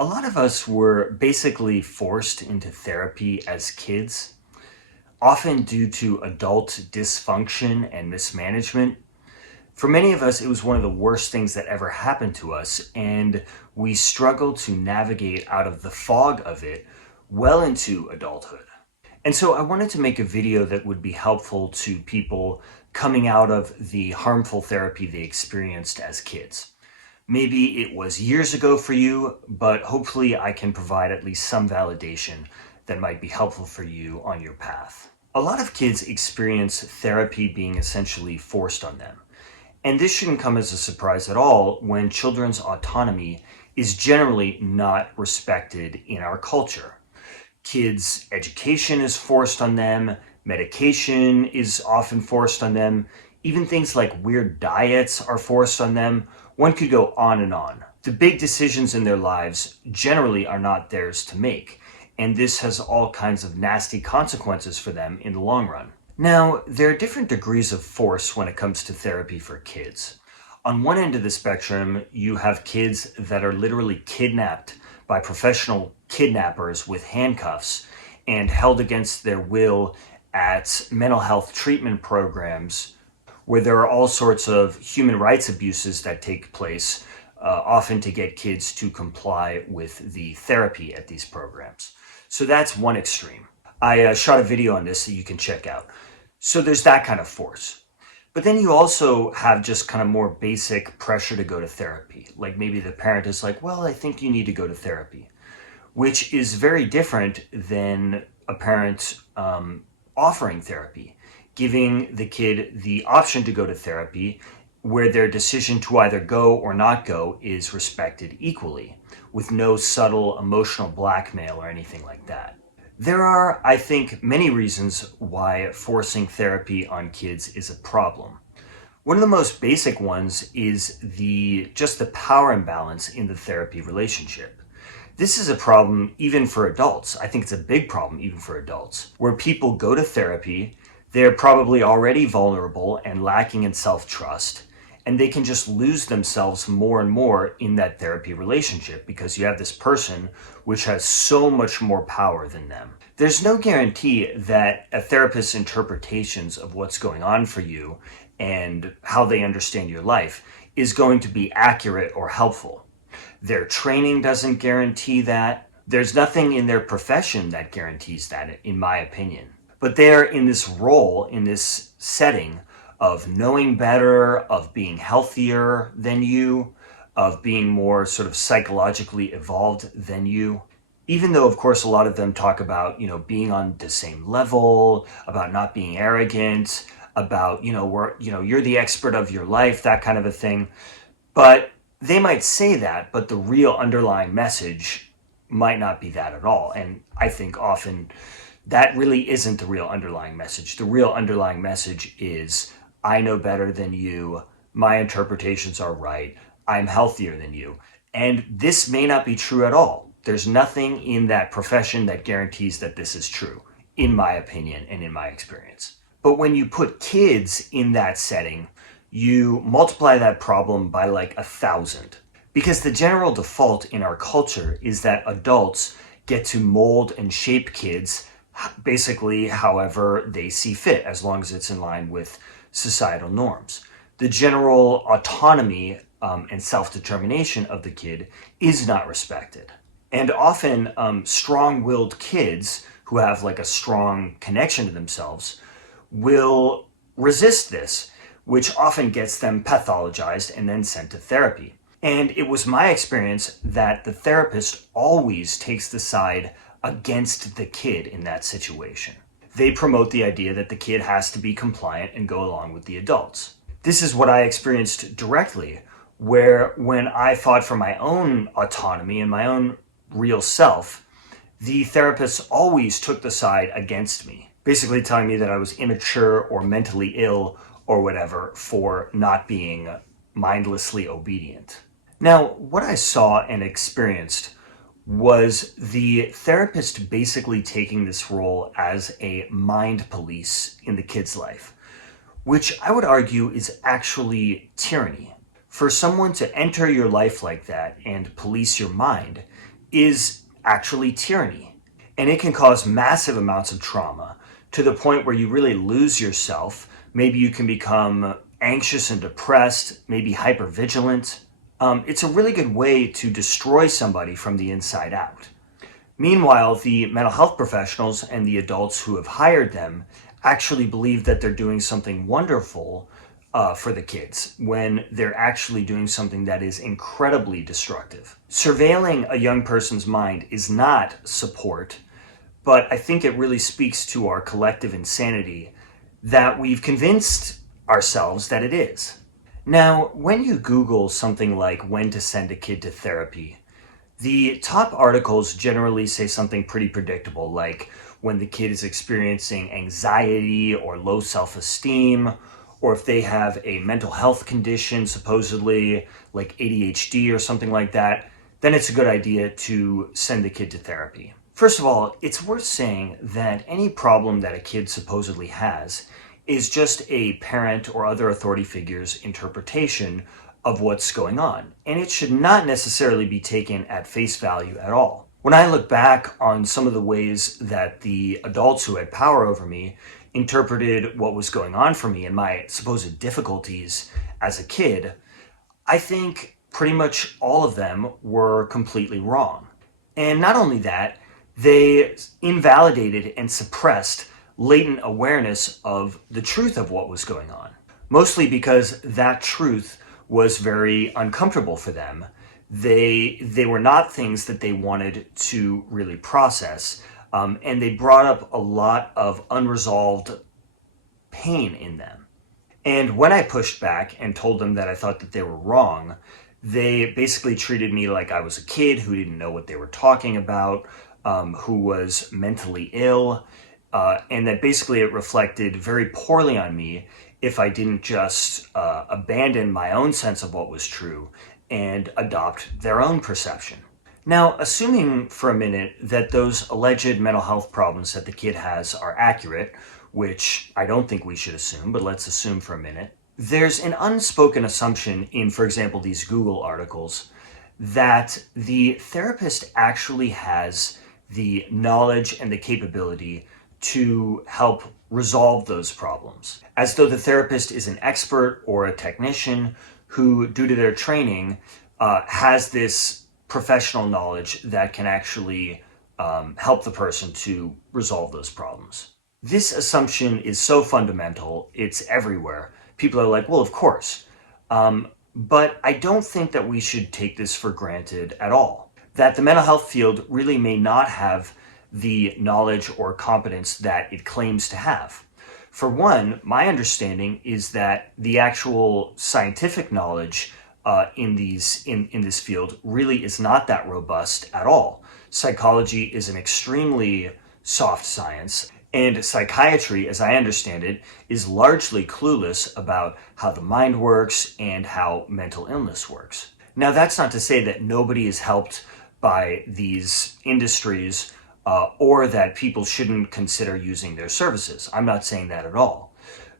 A lot of us were basically forced into therapy as kids, often due to adult dysfunction and mismanagement. For many of us, it was one of the worst things that ever happened to us, and we struggled to navigate out of the fog of it well into adulthood. And so I wanted to make a video that would be helpful to people coming out of the harmful therapy they experienced as kids. Maybe it was years ago for you, but hopefully I can provide at least some validation that might be helpful for you on your path. A lot of kids experience therapy being essentially forced on them. And this shouldn't come as a surprise at all when children's autonomy is generally not respected in our culture. Kids' education is forced on them, medication is often forced on them, even things like weird diets are forced on them. One could go on and on. The big decisions in their lives generally are not theirs to make, and this has all kinds of nasty consequences for them in the long run. Now, there are different degrees of force when it comes to therapy for kids. On one end of the spectrum, you have kids that are literally kidnapped by professional kidnappers with handcuffs and held against their will at mental health treatment programs where there are all sorts of human rights abuses that take place, often to get kids to comply with the therapy at these programs. So that's one extreme. I shot a video on this that you can check out. So there's that kind of force. But then you also have just kind of more basic pressure to go to therapy. Like maybe the parent is like, well, I think you need to go to therapy, which is very different than a parent offering therapy, giving the kid the option to go to therapy where their decision to either go or not go is respected equally, with no subtle emotional blackmail or anything like that. There are, I think, many reasons why forcing therapy on kids is a problem. One of the most basic ones is just the power imbalance in the therapy relationship. This is a problem even for adults. I think it's a big problem even for adults, where people go to therapy, they're probably already vulnerable and lacking in self-trust, and they can just lose themselves more and more in that therapy relationship because you have this person which has so much more power than them. There's no guarantee that a therapist's interpretations of what's going on for you and how they understand your life is going to be accurate or helpful. Their training doesn't guarantee that. There's nothing in their profession that guarantees that, in my opinion. But they're in this role, in this setting of knowing better, of being healthier than you, of being more sort of psychologically evolved than you. Even though, of course, a lot of them talk about, being on the same level, about not being arrogant, about, you're the expert of your life, that kind of a thing. But they might say that, but the real underlying message might not be that at all. And I think often that really isn't the real underlying message. The real underlying message is, I know better than you, my interpretations are right, I'm healthier than you. And this may not be true at all. There's nothing in that profession that guarantees that this is true, in my opinion and in my experience. But when you put kids in that setting, you multiply that problem by like 1,000. Because the general default in our culture is that adults get to mold and shape kids basically however they see fit, as long as it's in line with societal norms. The general autonomy and self-determination of the kid is not respected. And often strong-willed kids who have like a strong connection to themselves will resist this, which often gets them pathologized and then sent to therapy. And it was my experience that the therapist always takes the side against the kid in that situation. They promote the idea that the kid has to be compliant and go along with the adults. This is what I experienced directly, where when I fought for my own autonomy and my own real self, the therapist always took the side against me, basically telling me that I was immature or mentally ill or whatever for not being mindlessly obedient. Now, what I saw and experienced was the therapist basically taking this role as a mind police in the kid's life, which I would argue is actually tyranny. For someone to enter your life like that and police your mind is actually tyranny. And it can cause massive amounts of trauma to the point where you really lose yourself. Maybe you can become anxious and depressed, maybe hypervigilant. It's a really good way to destroy somebody from the inside out. Meanwhile, the mental health professionals and the adults who have hired them actually believe that they're doing something wonderful for the kids when they're actually doing something that is incredibly destructive. Surveilling a young person's mind is not support, but I think it really speaks to our collective insanity that we've convinced ourselves that it is. Now, when you Google something like when to send a kid to therapy, the top articles generally say something pretty predictable, like when the kid is experiencing anxiety or low self-esteem, or if they have a mental health condition, supposedly like ADHD or something like that, then it's a good idea to send the kid to therapy. First of all, it's worth saying that any problem that a kid supposedly has is just a parent or other authority figure's interpretation of what's going on, and it should not necessarily be taken at face value at all. When I look back on some of the ways that the adults who had power over me interpreted what was going on for me and my supposed difficulties as a kid, I think pretty much all of them were completely wrong. And not only that, they invalidated and suppressed latent awareness of the truth of what was going on, mostly because that truth was very uncomfortable for them. They were not things that they wanted to really process, and they brought up a lot of unresolved pain in them. And when I pushed back and told them that I thought that they were wrong, they basically treated me like I was a kid who didn't know what they were talking about, who was mentally ill, and that basically it reflected very poorly on me if I didn't just abandon my own sense of what was true and adopt their own perception. Now, assuming for a minute that those alleged mental health problems that the kid has are accurate, which I don't think we should assume, but let's assume for a minute, there's an unspoken assumption in, for example, these Google articles that the therapist actually has the knowledge and the capability to help resolve those problems, as though the therapist is an expert or a technician who, due to their training, has this professional knowledge that can actually help the person to resolve those problems. This assumption is so fundamental, it's everywhere. People are like, well, of course. But I don't think that we should take this for granted at all. That the mental health field really may not have the knowledge or competence that it claims to have. For one, my understanding is that the actual scientific knowledge in this field really is not that robust at all. Psychology is an extremely soft science, and psychiatry, as I understand it, is largely clueless about how the mind works and how mental illness works. Now, that's not to say that nobody is helped by these industries or that people shouldn't consider using their services. I'm not saying that at all.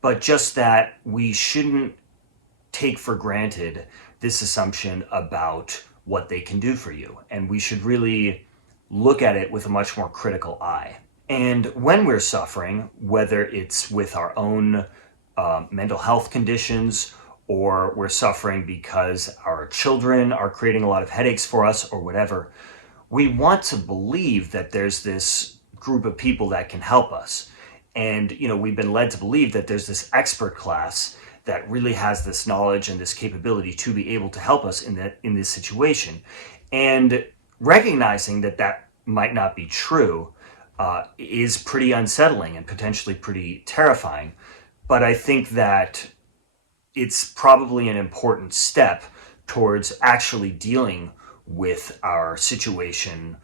But just that we shouldn't take for granted this assumption about what they can do for you. And we should really look at it with a much more critical eye. And when we're suffering, whether it's with our own mental health conditions, or we're suffering because our children are creating a lot of headaches for us or whatever, we want to believe that there's this group of people that can help us. And, we've been led to believe that there's this expert class that really has this knowledge and this capability to be able to help us in this situation. And recognizing that that might not be true is pretty unsettling and potentially pretty terrifying. But I think that it's probably an important step towards actually dealing with our situation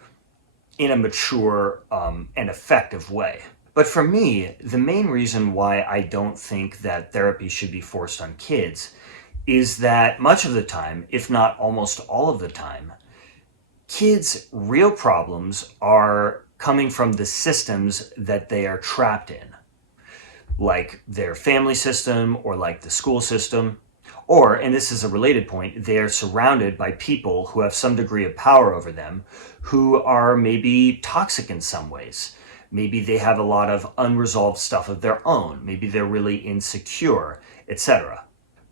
in a mature and effective way. But for me, the main reason why I don't think that therapy should be forced on kids is that much of the time, if not almost all of the time, kids' real problems are coming from the systems that they are trapped in, like their family system or like the school system, Or, and this is a related point, they are surrounded by people who have some degree of power over them, who are maybe toxic in some ways. Maybe they have a lot of unresolved stuff of their own. Maybe they're really insecure, etc.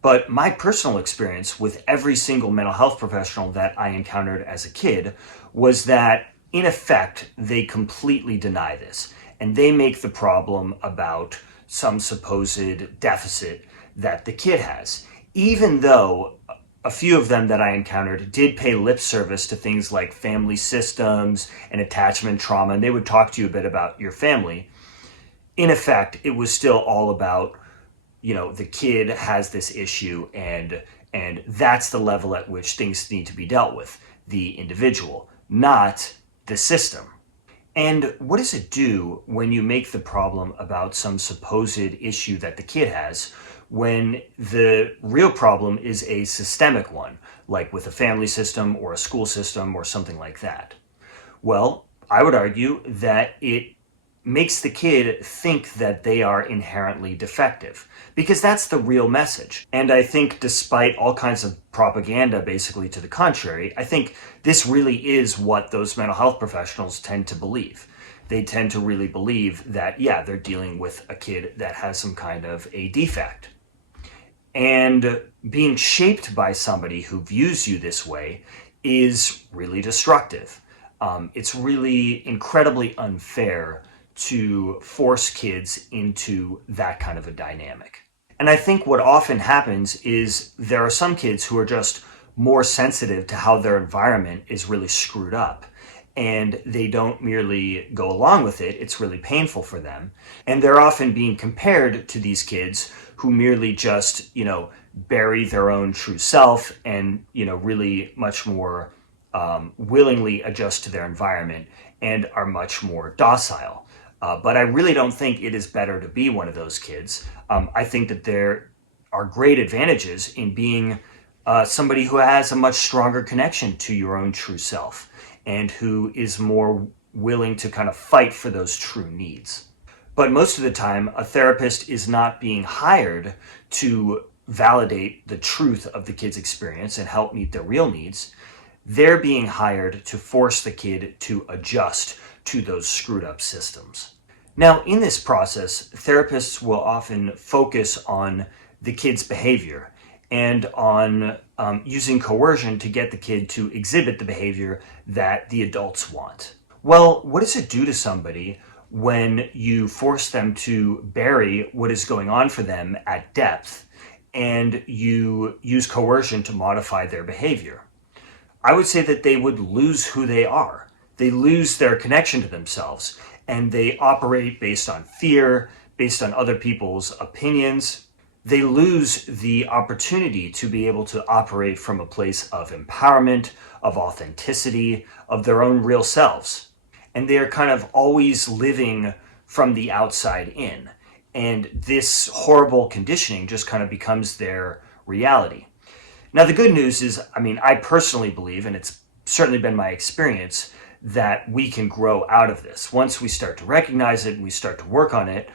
But my personal experience with every single mental health professional that I encountered as a kid was that, in effect, they completely deny this. And they make the problem about some supposed deficit that the kid has. Even though a few of them that I encountered did pay lip service to things like family systems and attachment trauma, and they would talk to you a bit about your family, in effect, it was still all about, the kid has this issue, and that's the level at which things need to be dealt with, the individual, not the system. And what does it do when you make the problem about some supposed issue that the kid has, when the real problem is a systemic one, like with a family system or a school system or something like that? Well, I would argue that it makes the kid think that they are inherently defective, because that's the real message. And I think despite all kinds of propaganda basically to the contrary, I think this really is what those mental health professionals tend to believe. They tend to really believe that, yeah, they're dealing with a kid that has some kind of a defect. And being shaped by somebody who views you this way is really destructive. It's really incredibly unfair to force kids into that kind of a dynamic. And I think what often happens is there are some kids who are just more sensitive to how their environment is really screwed up. And they don't merely go along with it, it's really painful for them. And they're often being compared to these kids who merely just, bury their own true self and, really much more willingly adjust to their environment and are much more docile. But I really don't think it is better to be one of those kids. I think that there are great advantages in being somebody who has a much stronger connection to your own true self and who is more willing to kind of fight for those true needs. But most of the time, a therapist is not being hired to validate the truth of the kid's experience and help meet their real needs. They're being hired to force the kid to adjust to those screwed up systems. Now, in this process, therapists will often focus on the kid's behavior and on using coercion to get the kid to exhibit the behavior that the adults want. Well, what does it do to somebody when you force them to bury what is going on for them at depth and you use coercion to modify their behavior? I would say that they would lose who they are. They lose their connection to themselves, and they operate based on fear, based on other people's opinions. They lose the opportunity to be able to operate from a place of empowerment, of authenticity, of their own real selves. And they are kind of always living from the outside in. And this horrible conditioning just kind of becomes their reality. Now, the good news is, I personally believe, and it's certainly been my experience, that we can grow out of this. Once we start to recognize it and we start to work on it,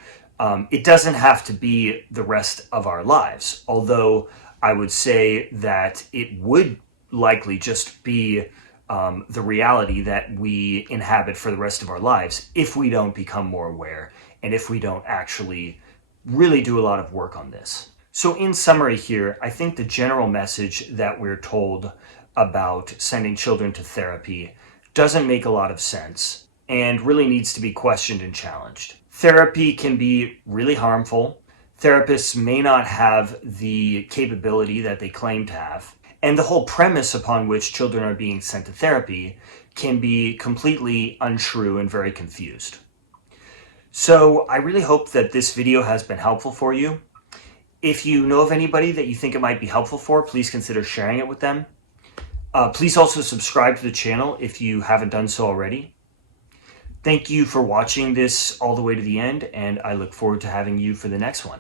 it doesn't have to be the rest of our lives. Although I would say that it would likely just be the reality that we inhabit for the rest of our lives if we don't become more aware and if we don't actually really do a lot of work on this. So in summary here, I think the general message that we're told about sending children to therapy doesn't make a lot of sense and really needs to be questioned and challenged. Therapy can be really harmful. Therapists may not have the capability that they claim to have. And the whole premise upon which children are being sent to therapy can be completely untrue and very confused. So I really hope that this video has been helpful for you. If you know of anybody that you think it might be helpful for, please consider sharing it with them. Please also subscribe to the channel if you haven't done so already. Thank you for watching this all the way to the end, and I look forward to having you for the next one.